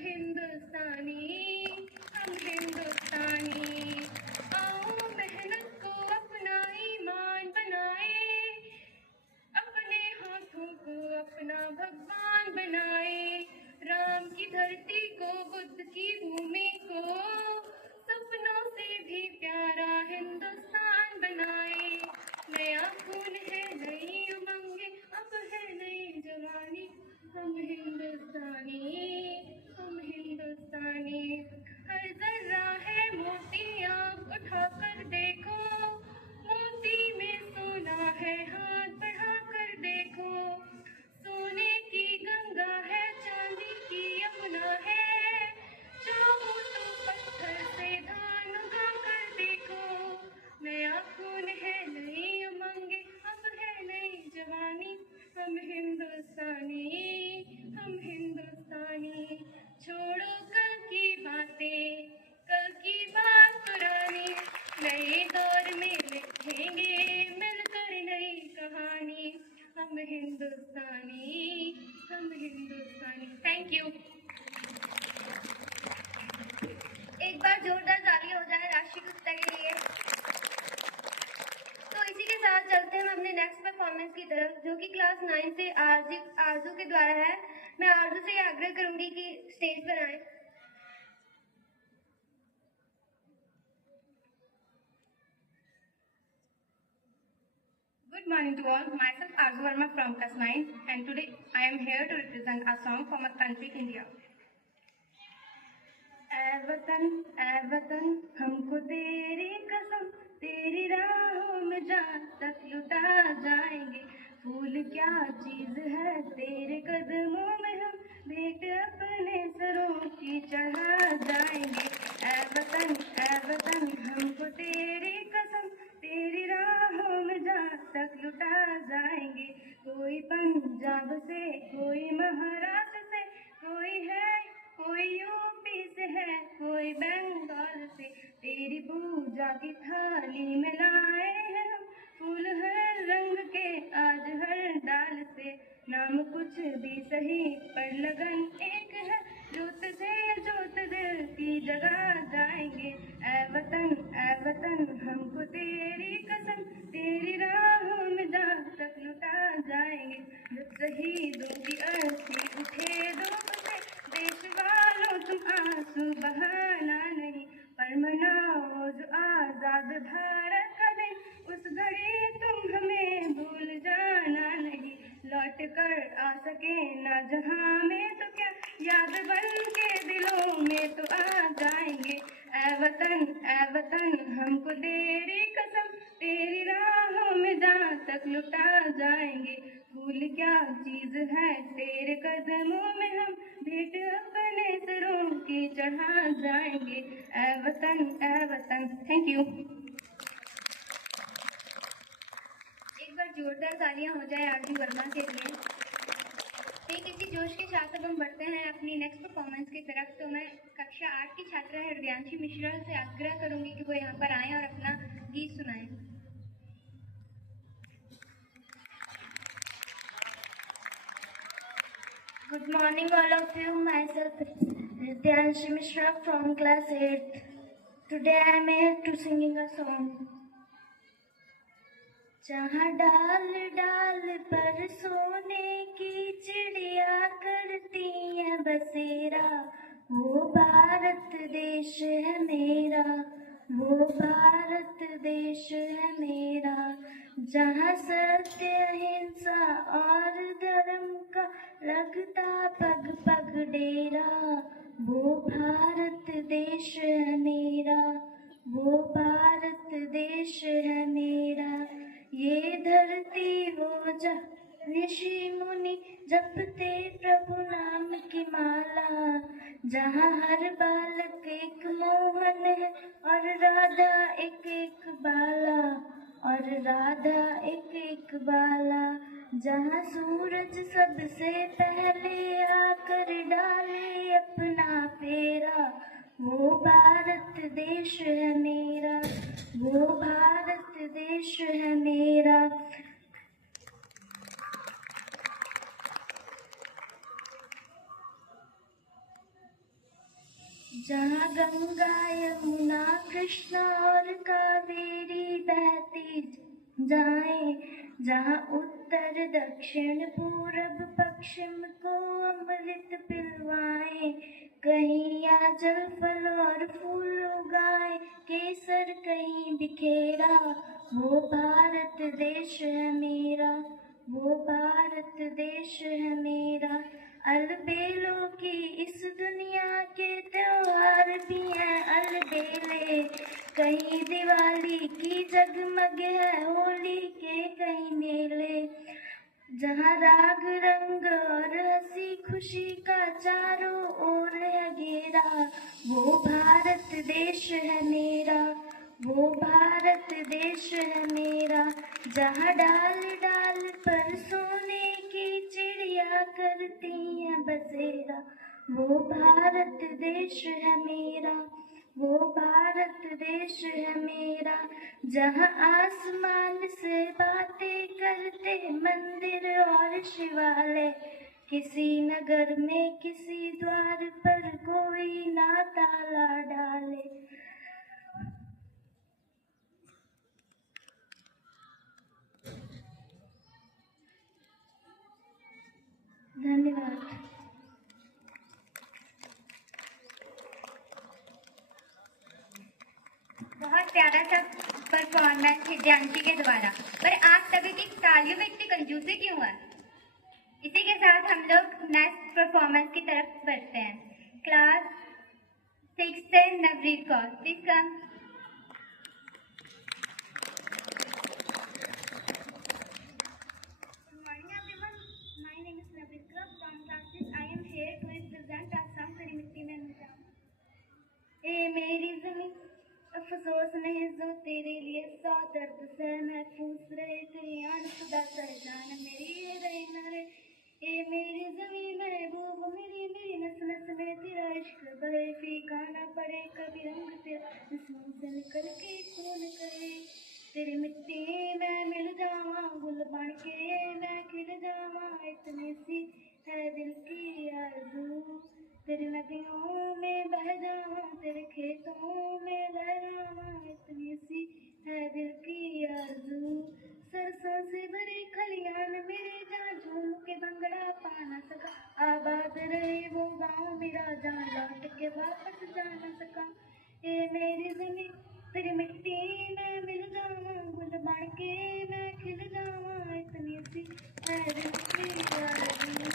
हिंदुस्तानी, हम हिंदुस्तानी। आओ मेहनत को अपना ईमान बनाए, अपने हाथों को अपना भगवान बनाए। राम की धरती को, बुद्ध की भूमि को, सपनों से भी प्यारा हिंदुस्तान बनाए। नया खून है, नई उमंगे, अब है नई जवानी। हम हिंदुस्तानी, हम हिंदुस्तानी। हर जर्रा है मोती, आँख उठाकर देखो, मोती में सोना है, हाथ बढ़ाकर देखो। सोने की गंगा है, चांदी की यमुना है, चाहो तो पत्थर से धान उगा कर देखो। नया खून है, नई उमंगे, अब है नई जवानी। हम हिंदुस्तानी, हम हिंदुस्तानी। छोड़ो कल की बातें, कल की बात पुरानी, नए दौर में लिखेंगे मिलकर नई कहानी। हम हिंदुस्तानी, हम हिंदुस्तानी। Thank you. एक बार जोरदार ताली हो जाए राशि गुप्ता के लिए। तो इसी के साथ चलते हैं हम अपने नेक्स्ट परफॉर्मेंस की तरफ, जो कि क्लास 9 से आरजू के द्वारा है। मैं आरजू से आग्रह करूंगी कि स्टेज पर आए। Good morning to all. Myself Arzu Verma from class 9, and today I am here to represent a song for my country India. ऐ वतन हमको तेरी कसम, तेरी राहों में जान तक लुटा जाएंगे। फूल क्या चीज है तेरे कदमों में, हम भेंट अपने सरों की चढ़ा जाएंगे। ऐ वतन हमको तेरी कसम, तेरी राहों में जान तक लुटा जाएंगे। कोई पंजाब से, कोई महाराष्ट्र से, कोई है, कोई यूपी से है, कोई बंगाल से। तेरी पूजा की थाली में लाए हैं हम, फूल हर रंग के आज हर डाल से। नाम कुछ भी सही पर लगन एक है, जोत से जोत दिल की जगा जाएंगे। ऐ वतन हमको तेरी कसम, तेरी राहों में जान तक लुटा जाएंगे। जब शहीदों की अर्थी उठे धूप से, देश वालों तुम आंसू बहाना नहीं, पर मनाओ जो आजाद भारत का दिन, उस घड़ी तुम हमें भूल जाना नहीं। लौट कर आ सके ना जहां में तो क्या, याद बन के दिलों में तो आ जाएंगे। ऐ वतन हमको तेरी कसम, तेरी राहों में जहाँ तक लुटा जाएंगे। फूल क्या चीज है तेरे कदमों में, हम भेंट अपने सरों की चढ़ा जाएंगे। ऐ वतन। Thank you. एक बार जोरदार तालियां हो जाए आरजू वर्मा के लिए। ठीक इसी जोश के साथ अब हम बढ़ते हैं अपनी नेक्स्ट परफॉर्मेंस की तरफ। तो मैं कक्षा 8 की छात्रा हृदयांशी मिश्रा से आग्रह करूंगी कि वो यहाँ पर आएं और अपना गीत सुनाएं। Good morning all of you. Myself Hridyanshi Mishra from class 8th. Today I am here to singing a song. जहाँ डाल डाल पर सोने की चिड़िया करती है बसेरा, वो भारत देश है मेरा, वो भारत देश है मेरा। जहाँ सत्य अहिंसा और धर्म का लगता पग पग डेरा, वो भारत देश है मेरा, वो भारत देश है मेरा। ये धरती वो जहाँ ऋषि मुनि जपते प्रभु नाम की माला, जहाँ हर बालक एक मोहन है और राधा एक एक बाला, और राधा एक एक बाला। जहाँ सूरज सबसे पहले आकर डाले अपना फेरा, वो भारत देश है मेरा, वो भारत देश है मेरा। गंगा यमुना कृष्णा और कावेरी बहती जाए, जहाँ उत्तर दक्षिण पूरब पश्चिम को अमृत पिलवाए। कहीं या जल फल और फूल उगाए, केसर कहीं बिखेरा, वो भारत देश है मेरा, वो भारत देश है मेरा। अलबेलों की इस दुनिया के त्योहार भी हैं अलबेले, कहीं दिवाली की जगमग है होली के कहीं मेले, जहाँ राग रंग और हंसी खुशी का चारों ओर है घेरा, वो भारत देश है मेरा, वो भारत देश है मेरा। जहाँ डाल डाल पर सोने की चिड़िया करती हैं बसेरा, वो भारत देश है मेरा, वो भारत देश है मेरा। जहाँ आसमान से बातें करते मंदिर और शिवालय, किसी नगर में किसी द्वार पर कोई ना ताला डाले। धन्यवाद। बहुत प्यारा सा परफॉर्मेंस हृदयांशी के द्वारा, पर आप सभी की तालियों में इतनी कंजूसी क्यों है? इसी के साथ हम लोग नेक्स्ट परफॉर्मेंस की तरफ बढ़ते हैं। क्लास 6 से Navreet Kaur, please come. Good morning everyone. My name is Navika from class 6. I am here to represent our song तेरी मिट्टी में मिटा। ए मेरी ज़मीं अफसोस नहीं जो तेरे लिए, सौ दर्द से महफूज रहे तेरी आन खुदा सह जान मेरी रहे न रहे। ए मेरी ज़मीं महबूब मेरी मेरी नस नस में तेरा इश्क बहे, फीका ना पड़े कभी रंग तेरा जिस्मों से निकल के खून करे। तेरी मिट्टी में मिल जावा गुल बन के मैं खिल जावा, इतनी सी है दिल की आरज़ू। तेरी नदियों में बह जावा तेरे खेतों में लहरावा, इतनी सी है दिल की आरज़ू। सरसों से भरे खलियान मेरे जहाँ झूम के भंगड़ा पा न सका, आबाद रहे वो गाँव मेरा जहाँ लौट के वापस जा न सका। ए मेरी ज़मीं तेरी मिट्टी में मिल जावा गुल बन के मैं खिल जावा, इतनी सी है दिल की आरज़ू।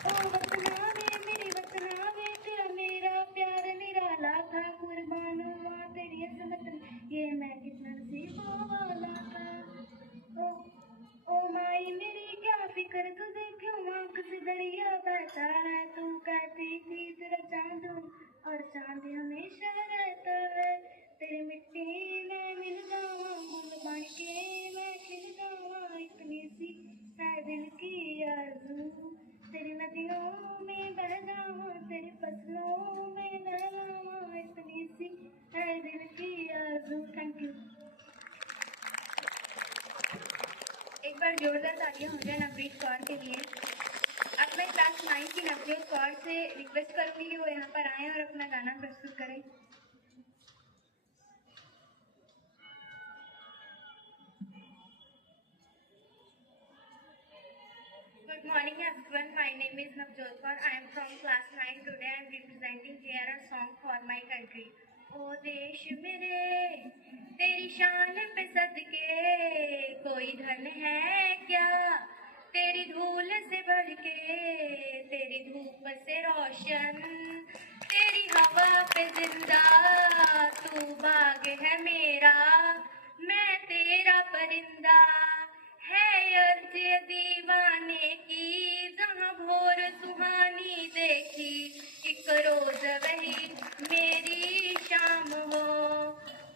ओ वतना वे मेरी वतना वे तेरा मेरा प्यार निराला था, कुर्बान हुआ तेरी अज़मत में ये मैं कितना नसीबों वाला था। ओ माई मेरी क्या फिक्र तुझे क्यों आँख से दरिया बहता है, तू कहती थी तेरा चांद और चांद हमेशा रहता है। तेरी मिट्टी में मिल जावा गुल बन के मैं खिल जावा, इतनी सी है दिल की आरज़ू। तेरी नदियों में बह जावा तेरी फसलों में लहरावा, इतनी सी है दिल की आरज़ू। Thank you. एक बार जोरदार तालियां हो जाए नवरीत कौर के लिए। अब मैं क्लास 9 की नवजोत कौर से रिक्वेस्ट करूंगी कि वो यहाँ पर आएं और अपना गाना प्रस्तुत करें। Good morning everyone. My name is Navjot Kaur. I am from class 9. Today I am representing here a song for my country. ओ देश मेरे तेरी शान पे सदके कोई धन है क्या, तेरी धूल से बढ़ के तेरी धूप से रोशन, तेरी हवा पे जिंदा तू बाग है मेरा, मैं तेरा परिंदा है अर्ज दीवाने की, जहाँ भोर सुहानी देखी एक रोज वही मेरी शाम हो।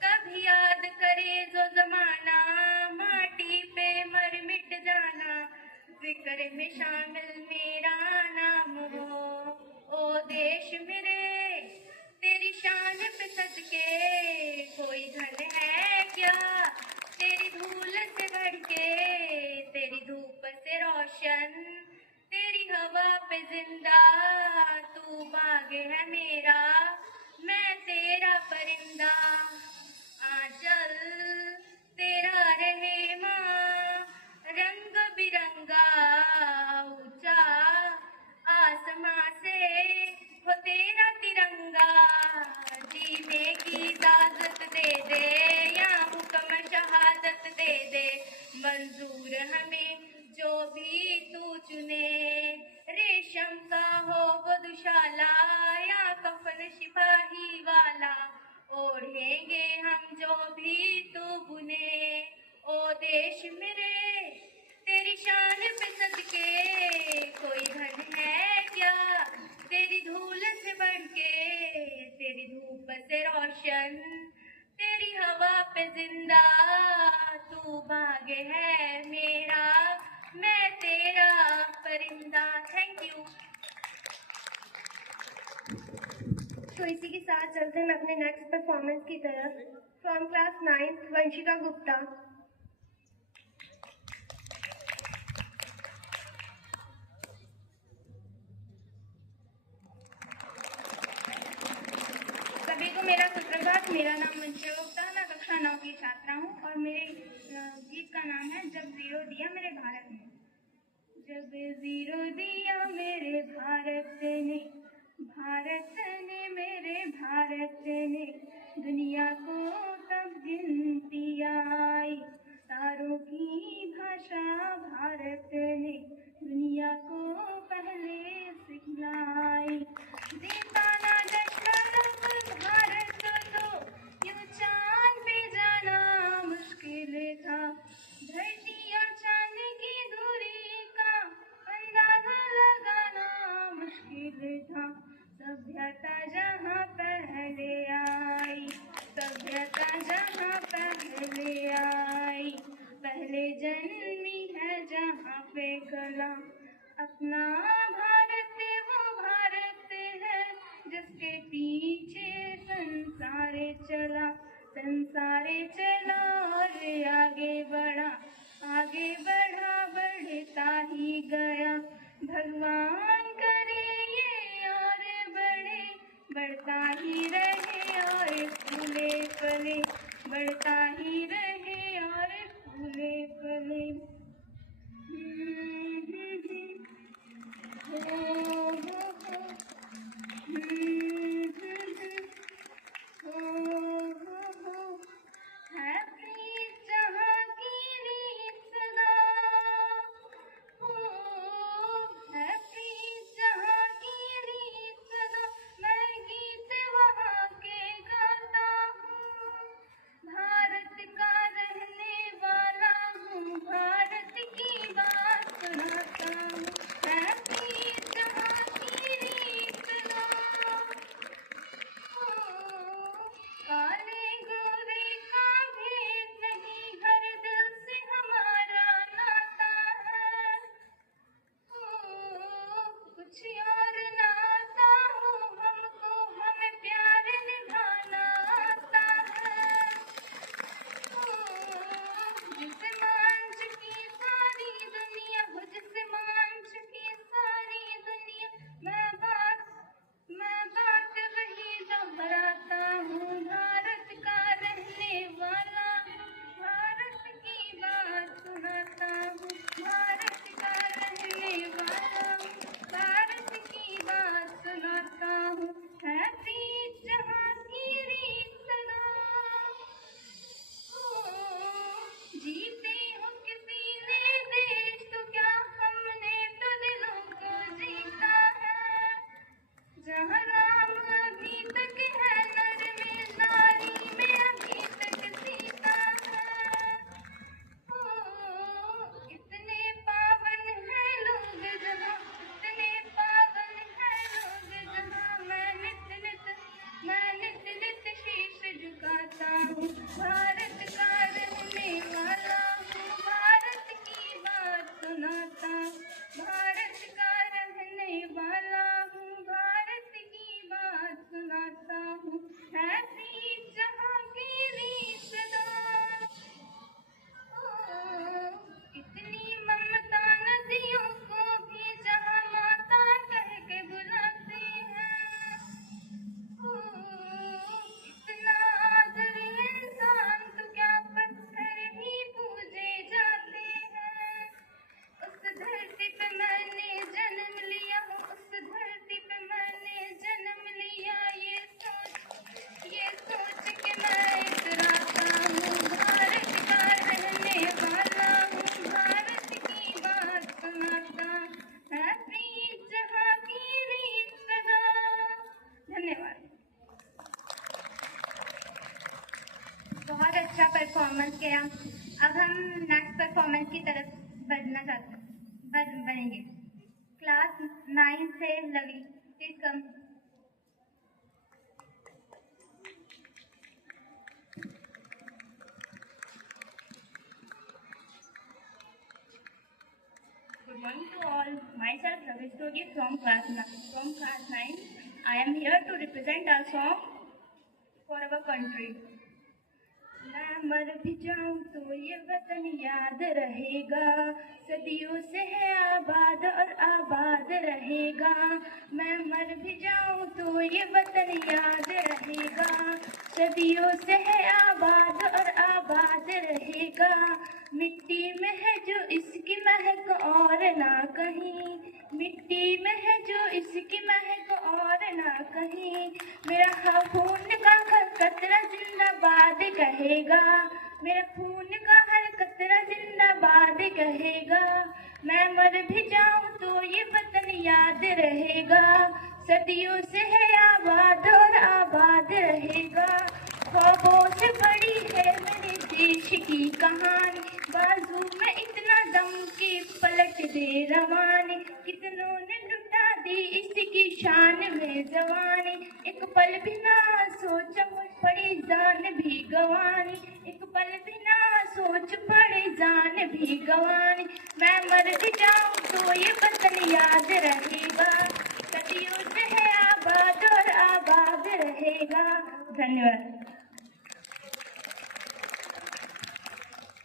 कभी याद करे जो जमाना माटी पे मर मिट जाना, जिक्र में शामिल मेरा नाम हो। ओ देश मेरे तेरी शान पे सदके कोई धन है मंजूर हमें जो भी तू चुने, रेशम का हो वो दुशाला या कफन सिपाही वाला, ओढ़ेंगे हम जो भी तू बुने। ओ देश मेरे तेरी शान पे सदके, कोई धन है क्या तेरी धूल से बढ़ के, तेरी धूप से रोशन तेरी हवा पे जिंदा, तू बाग है मेरा मैं तेरा परिंदा। Thank you. तो इसी के साथ चलते हैं अपने नेक्स्ट परफॉर्मेंस की तरफ। From class 9th Vanshika Gupta. सभी को मेरा सुप्रभात। मेरा नाम वंशिका गुप्ता, मैं कक्षा 9 की छात्रा हूँ और मेरे गीत का नाम है जब जीरो दिया मेरे भारत ने। जब जीरो दिया मेरे भारत ने, भारत ने मेरे भारत ने, दुनिया को तब गिनती आई, तारों की भाषा भारत ने दुनिया को पहले सिखलाई। देता ना जश्न लब भारत तो यूं चांद पे जाना मुश्किल था, धरती और चांद की दूरी का अंदाजा लगाना मुश्किल था। सभ्यता जहाँ पहले आई, सभ्यता जहाँ पहले आई, पहले जन्मी है जहाँ पे कला, अपना भारत वो भारत है जिसके पीछे संसार चला, संसार चला और आगे बढ़ा, आगे बढ़ा बढ़ता ही गया। भगवान करे ये और बढ़े, बढ़ता ही रहे और फूले फले, बढ़ता ही रहे और फूले फले। परफॉर्मेंस किया। अब हम नेक्स्ट परफॉर्मेंस की तरफ बढ़ेंगे। क्लास 9 से Lavi, please come. Good morning to all. Myself Ravi Stogi from class 9. I am here to represent our song for our country. मैं मर भी जाऊं तो ये वतन याद रहेगा, सदियों से है आबाद और आबाद रहेगा। मैं मर भी जाऊं तो ये वतन याद रहेगा, सदियों से है आबाद और आबाद रहेगा। मिट्टी में है जो इसकी महक और ना कहीं, मिट्टी में है जो इसकी महक और ना कहीं। मेरा खून का हर कतरा जिंदाबाद कहेगा, मेरा खून का हर कतरा जिंदाबाद कहेगा। मैं मर भी जाऊं तो ये वतन याद रहेगा, सदियों से है आबाद और आबाद रहेगा। ख्वाबों से बड़ी है मेरे देश की कहानी, बाजू में इतना दम की पलट दे रवानी। कितनों ने लुटा दी इसकी शान में जवानी, एक पल भी ना सोच पड़ी जान भी गवानी, एक पल भी ना सोच पड़े जान भी गवानी। मैं मर भी जाऊं तो ये वतन याद रहेगा, सदियों से है आबाद और आबाद रहेगा। धन्यवाद।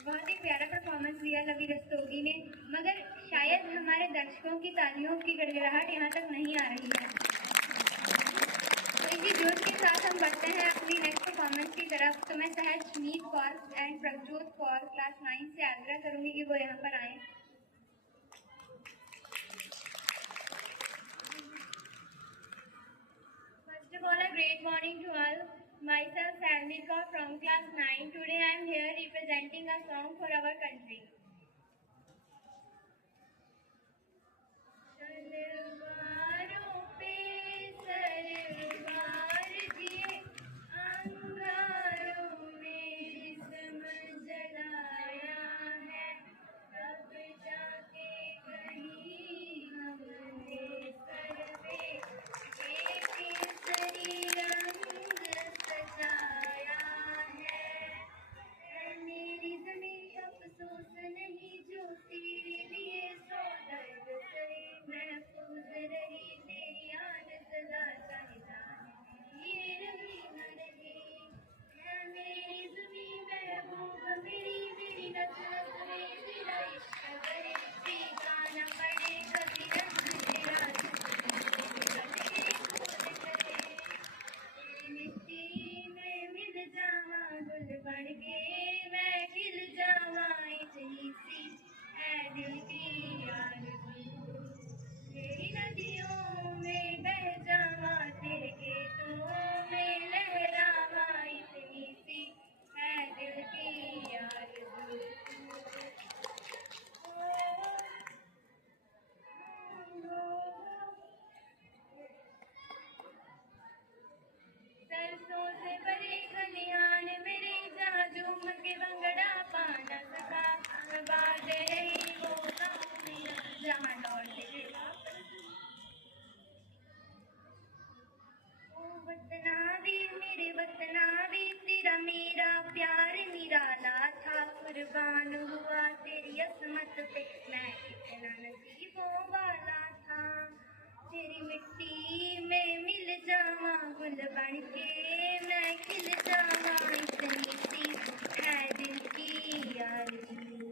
बहुत ही प्यारा परफॉर्मेंस दिया लवी रस्तोगी ने, मगर शायद हमारे दर्शकों की तालियों की गड़गड़ाहट यहाँ तक नहीं आ रही है। तो इसी जोश के साथ हम बढ़ते हैं अपनी नेक्स्ट परफॉर्मेंस की तरफ। तो मैं सहज मीत कौर एंड प्रभजोत कौर क्लास 9 से आग्रह करूंगी कि वो यहाँ पर आएँ। First of all, a great morning to all. Myself Salmika from class 9. Today I am here representing a song for our country. तलवारों पे सरवार जिए, अंगारों में जिस्म जलाया है, तब जाके कहीं हमने सर पे ये केसरी रंग सजाया है। मेरी ज़मीं अफ़सोस नहीं जो तेरे लिए सौ दर्द सहे, महफूज रही तेरी आन सदा, चाहे जाने ये रही न रहे। है मेरी ज़मीं महबूब मेरी, मेरी नस्ल में तेरा इश्क बहे, ठिकाना पड़े कभी रंग तेरा, तेरी मिट्टी में मिल जावा गुल बन के, मैं खिल जावा इतनी सी है दिल की आरज़ू। तेरी नदियों में बह जावा, तेरे खेतों में लहरावा, इतनी सी है दिल की आरज़ू। सरसों से भरे खलिहान मेरे, जहाँ झूम के भंगड़ा पा न सका, बाज रही वो गाँव मेरा, जहाँ लौट के वापस। ओ वतना वे मेरे वतना वे, तेरा मेरा प्यार निराला था, कुर्बान हुआ तेरी असमत पे, मैं कितना नसीबों वाला था। तेरी मिट्टी में मिल जावा गुल बन के, मैं खिल जावा इतनी सी है दिल की आरज़ू।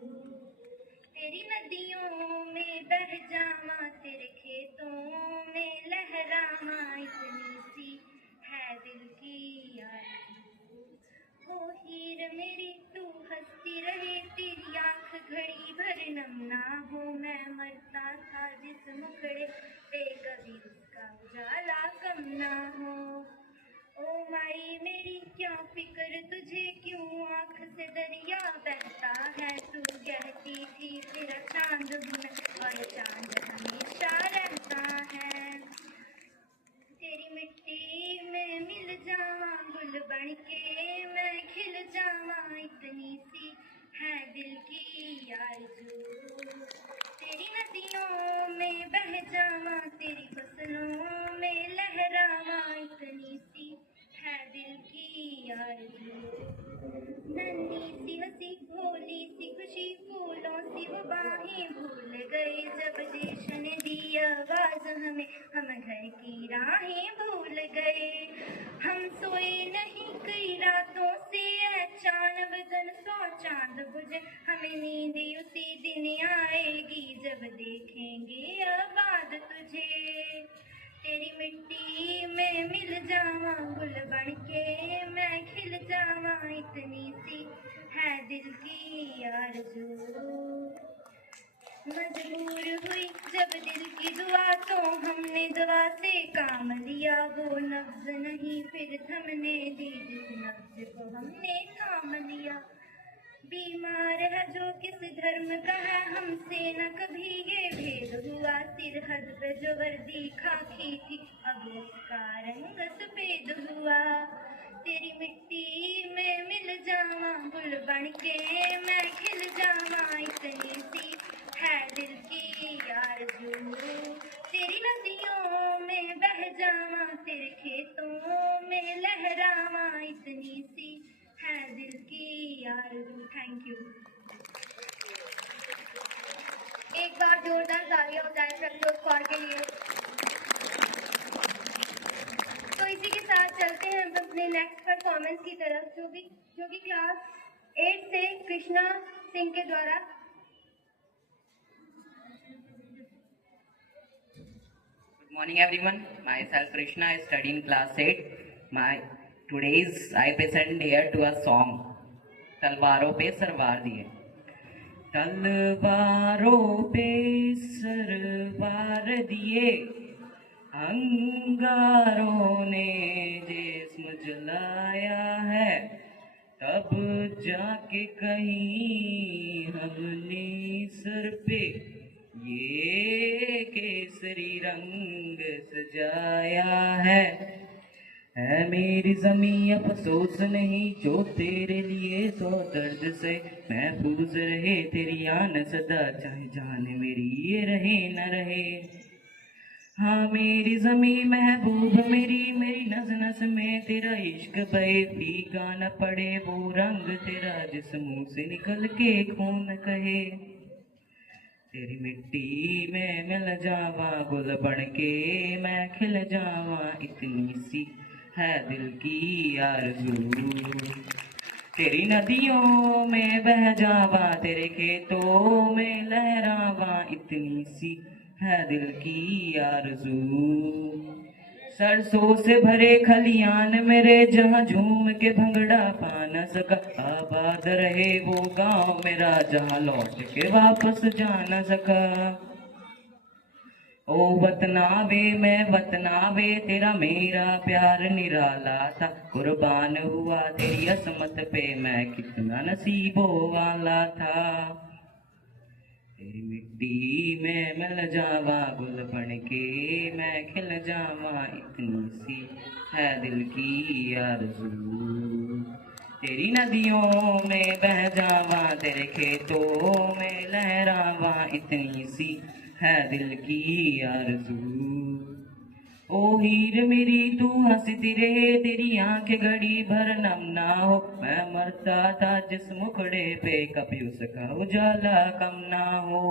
तेरी नदियों में बह जावा, तेरे खेतों में लहरावा, इतनी सी है दिल की आरज़ू। ओ हीर मेरी तू हंसती रहे, तेरी आँख घड़ी भर नम ना हो, मैं मरता था जिस मुखड़े पे कभी उसका उजाला कम ना हो। ओ माई मेरी क्या फिक्र तुझे, क्यों आँख से दरिया बहता है, तू कहती थी तेरा चांद भी और चांद हमेशा रहता है। तेरी मिट्टी में मिल जावा गुल बन के, मैं खिल जावा इतनी सी है दिल की आरज़ू। तेरी नदियों में बह जावा, तेरी फसलों में लहरावा, इतनी सी है दिल की आरज़ू। नन्ही सी हंसी भोली सी खुशी, फूलों सी वो बाहें भूल गए जब देश ने दी आवाज हमें, हम घर की राहें भूल गए। हम सोए नहीं कई रातों से, चांद बदन 100 चांद बुझे, हमें नींद उसी दिन आएगी जब देखेंगे आबाद तुझे। तेरी मिट्टी में मिल जावा, गुल बन के मैं खिल जावा, इतनी सी है दिल की आरज़ू। मजबूर हुई जब दिल की दुआ तो हमने दुआ से काम लिया, वो नब्ज नहीं फिर थमने दी जिस नब्ज को हमने थाम लिया। बीमार है जो किस धर्म का है, हमसे न कभी ये भेद हुआ, सिरहद पे जो वर्दी खाकी थी अब उसका रंग सफेद हुआ। तेरी मिट्टी में मिल जावा, गुल बन के मैं खिल जावा, इतनी सी है दिल की आरज़ू। तेरी नदियों में बह जावा, तेरे खेतों में लहरावा, इतनी सी है दिल की आरज़ू। Thank you. एक बार जोरदार तालियां हो जाए प्रभजोत कौर के लिए। तो इसी के साथ चलते हैं हम अपने नेक्स्ट परफॉर्मेंस की तरफ, जो कि क्लास 8 से कृष्णा सिंह के द्वारा। Good morning everyone. Myself Krishna, I study in class 8. Today's I present here to a song. तलवारों पे सरवार दिए। तलवारों पे सरवार दिए, अंगारों ने जिस्म जलाया है, तब जाके कहीं हमने सर पे ये केसरी रंग सजाया है। मेरी ज़मीं अफसोस नहीं जो तेरे लिए सौ दर्द से महफूज रहे, तेरी आन सदा चाहे जान मेरी ये रहे न रहे। हाँ मेरी ज़मीं महबूब मेरी नस नस में तेरा इश्क बहे, फीका न पड़े वो रंग तेरा जिस मुँह से निकल के खून कहे। तेरी मिट्टी में मिल जावा, गुल बन के मैं खिल जावा, इतनी सी है दिल की आरज़ू। तेरी नदियों में बह जावा, तेरे खेतों में लहरावा, इतनी सी है दिल की आरज़ू। सरसों से भरे खलियान मेरे जहाँ झूम के भंगड़ा पा न सका, आबाद रहे वो गांव मेरा जहाँ लौट के वापस जा न सका। ओ वतनावे मैं वतनावे तेरा मेरा प्यार निराला था, कुर्बान हुआ तेरी असमत पे मैं कितना नसीबों वाला था। तेरी मिट्टी में मिल जावा, गुल बन के मैं खिल जावा, इतनी सी है दिल की आरज़ू। तेरी नदियों में बह जावा, तेरे खेतों में लहरावा, इतनी सी है दिल की आरज़ू। ओ हीर मेरी तू हंसती रहे, तेरी आंखें घड़ी भर नम ना हो, मैं मरता था जिस मुखड़े पे कभी उसका उजाला कम ना हो।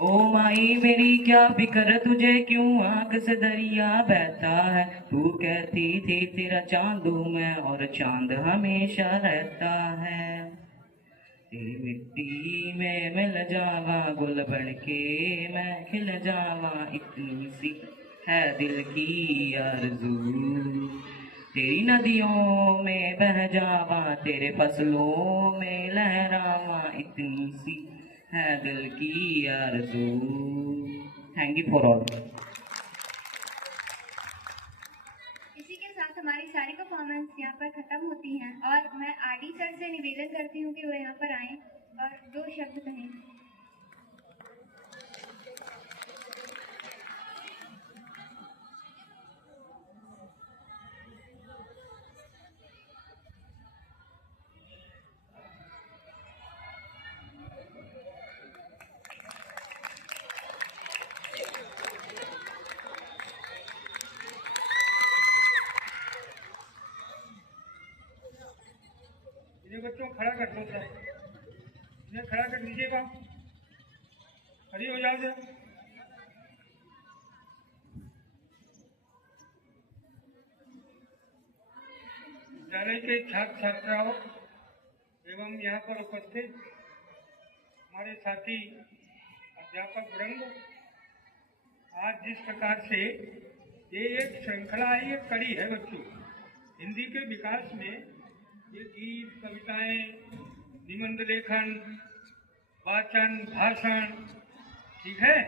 ओ माई मेरी क्या फिक्र तुझे, क्यों आंख से दरिया बहता है, तू कहती थी तेरा चांद हूँ मैं और चांद हमेशा रहता है। तेरी मिट्टी में मिल जावा, गुल बन के मैं खिल जावा, इतनी सी है दिल की आरज़ू। तेरी नदियों में बह जावा, तेरे फसलों में लहरावा, इतनी सी है दिल की आरज़ू। Thank you for all. इसी के साथ हमारी सारी परफॉर्मेंस यहाँ पर ख़त्म होती हैं और मैं आरडी सर से निवेदन करती हूँ कि वो यहाँ पर आएँ और 2 शब्द कहें। खड़ा कर दो सर, इन्हें खड़ा कर दीजिएगा, खड़ी हो जाओ सर। विद्यालय के छात्र छात्राओं एवं यहाँ पर उपस्थित हमारे साथी अध्यापक वृंद, आज जिस प्रकार से ये एक श्रृंखला है, ये कड़ी है बच्चों हिंदी के विकास में, ये गीत, कविताएं, निबंध लेखन, वाचन, भाषण, ठीक है,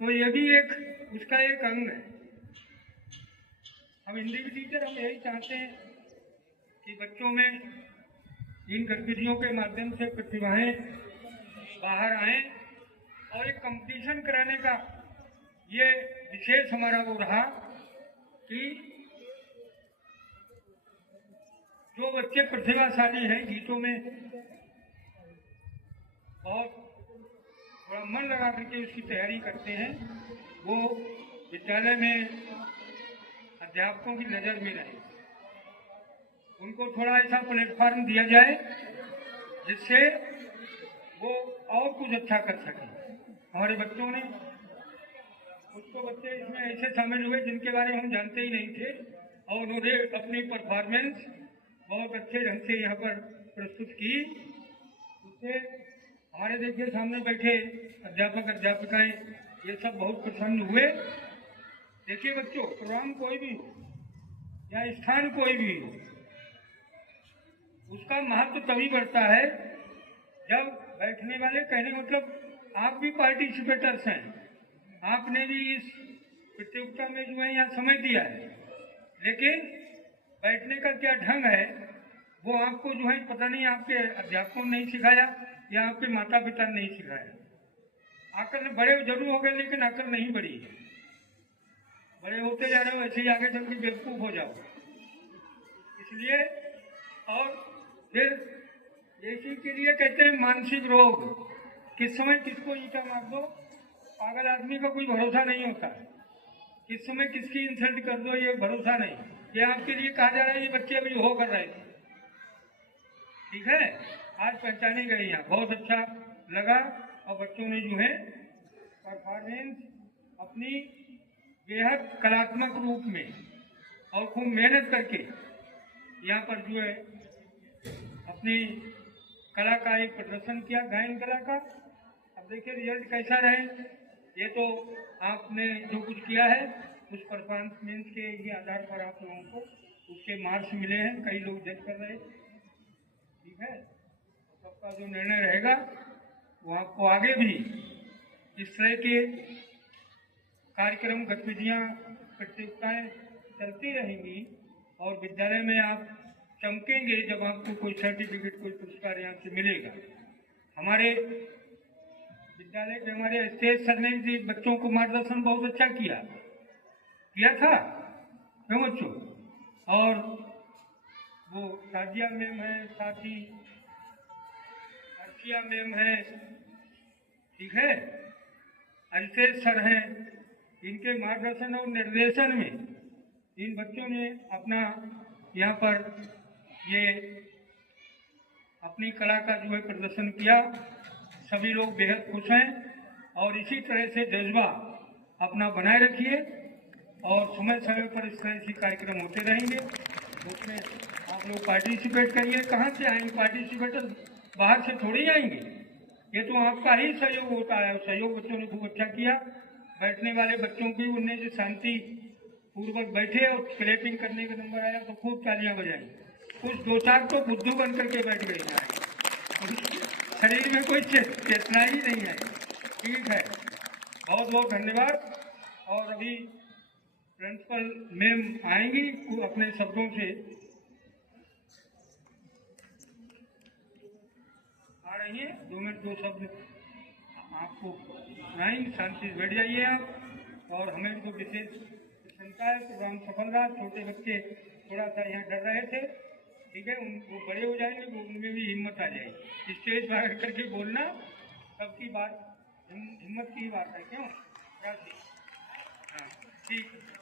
तो ये भी एक उसका एक अंग है। हम हिंदी के टीचर हम यही चाहते हैं कि बच्चों में इन गतिविधियों के माध्यम से प्रतिभाएं बाहर आएं और एक कंपटीशन कराने का ये विशेष हमारा वो रहा कि जो बच्चे प्रतिभाशाली हैं, गीतों में बहुत थोड़ा मन लगा करके उसकी तैयारी करते हैं, वो विद्यालय में अध्यापकों की नज़र में रहे, उनको थोड़ा ऐसा प्लेटफॉर्म दिया जाए जिससे वो और कुछ अच्छा कर सके। हमारे बच्चों ने कुछ तो बच्चे इसमें ऐसे शामिल हुए जिनके बारे में हम जानते ही नहीं थे और उन्होंने अपनी परफॉर्मेंस बहुत अच्छे ढंग से यहाँ पर प्रस्तुत की। उससे हमारे देखिए सामने बैठे अध्यापक अध्यापिकाएं ये सब बहुत प्रसन्न हुए। देखिए बच्चों, प्रोग्राम कोई भी हो या स्थान कोई भी हो, उसका महत्व तभी बढ़ता है जब बैठने वाले, कहने मतलब आप भी पार्टिसिपेटर्स हैं, आपने भी इस प्रतियोगिता में जो है यहाँ समय दिया है, लेकिन बैठने का क्या ढंग है वो आपको जो है पता नहीं आपके अध्यापकों ने नहीं सिखाया या आपके माता पिता ने नहीं सिखाया। अकल बड़े जरूर हो गए लेकिन अकल नहीं बढ़ी है, बड़े होते जा रहे हो ऐसे ही आगे चल के बेवकूफ हो जाओ। इसलिए और फिर इसी के लिए कहते हैं मानसिक रोग, किस समय किसको ईंटा मार दो, पागल आदमी का कोई भरोसा नहीं होता, किस समय किसकी इंसल्ट कर दो ये भरोसा नहीं। ये आपके लिए कहा जा रहा है, ये बच्चे अभी हो कर रहे थे, ठीक है, आज पहचाने गए यहाँ, बहुत अच्छा लगा और बच्चों ने जो है परफॉर्मेंस अपनी बेहद कलात्मक रूप में और खूब मेहनत करके यहाँ पर जो है अपनी कला का एक प्रदर्शन किया, गायन कला का। अब देखिए रिजल्ट कैसा रहे, ये तो आपने जो कुछ किया है उस परफॉर्मेंस के ही आधार पर आप लोगों को उसके मार्क्स मिले हैं, कई लोग जज कर रहे, ठीक है। सबका जो निर्णय रहेगा वो आपको आगे भी इस तरह के कार्यक्रम, गतिविधियाँ, प्रतियोगिताएं चलती रहेंगी और विद्यालय में आप चमकेंगे जब आपको कोई सर्टिफिकेट, कोई पुरस्कार यहाँ से मिलेगा। हमारे विद्यालय के हमारे स्टेज सर ने भी बच्चों को मार्गदर्शन बहुत अच्छा किया था, क्यों बच्चों? और वो साजिया मैम है, साथ ही अर्शिया मैम है, ठीक है, अरितेश सर हैं, इनके मार्गदर्शन और निर्देशन में इन बच्चों ने अपना यहाँ पर ये अपनी कला का जो है प्रदर्शन किया। सभी लोग बेहद खुश हैं और इसी तरह से जज्बा अपना बनाए रखिए और समय समय पर इस तरह से कार्यक्रम होते रहेंगे, उसमें आप लोग पार्टिसिपेट करिए। कहाँ से आएंगे पार्टिसिपेटर? बाहर से थोड़ी आएंगे, ये तो आपका ही सहयोग होता है। सहयोग बच्चों ने खूब अच्छा किया। बैठने वाले बच्चों की उनने जो शांति पूर्वक बैठे और क्लैपिंग करने का नंबर आया तो खूब तालियां बजाई। कुछ दो चार तो बुद्धू बन करके बैठ गए, शरीर में कोई चेतना ही नहीं है, ठीक है। बहुत बहुत धन्यवाद। और अभी प्रिंसिपल मैम आएंगी अपने शब्दों से, आ रही हैं, 2 मिनट 2 शब्द आपको सुनाएंगे। शांति से बैठ जाइए आप। और हमें तो विशेष प्रसन्नता है, प्रोग्राम सफल रहा। छोटे बच्चे थोड़ा सा यहाँ डर रहे थे, ठीक है, वो बड़े हो जाएंगे तो उनमें भी हिम्मत आ जाएगी। स्टेज पर करके बोलना सबकी बात हिम्मत की बात है, क्यों? हाँ ठीक है।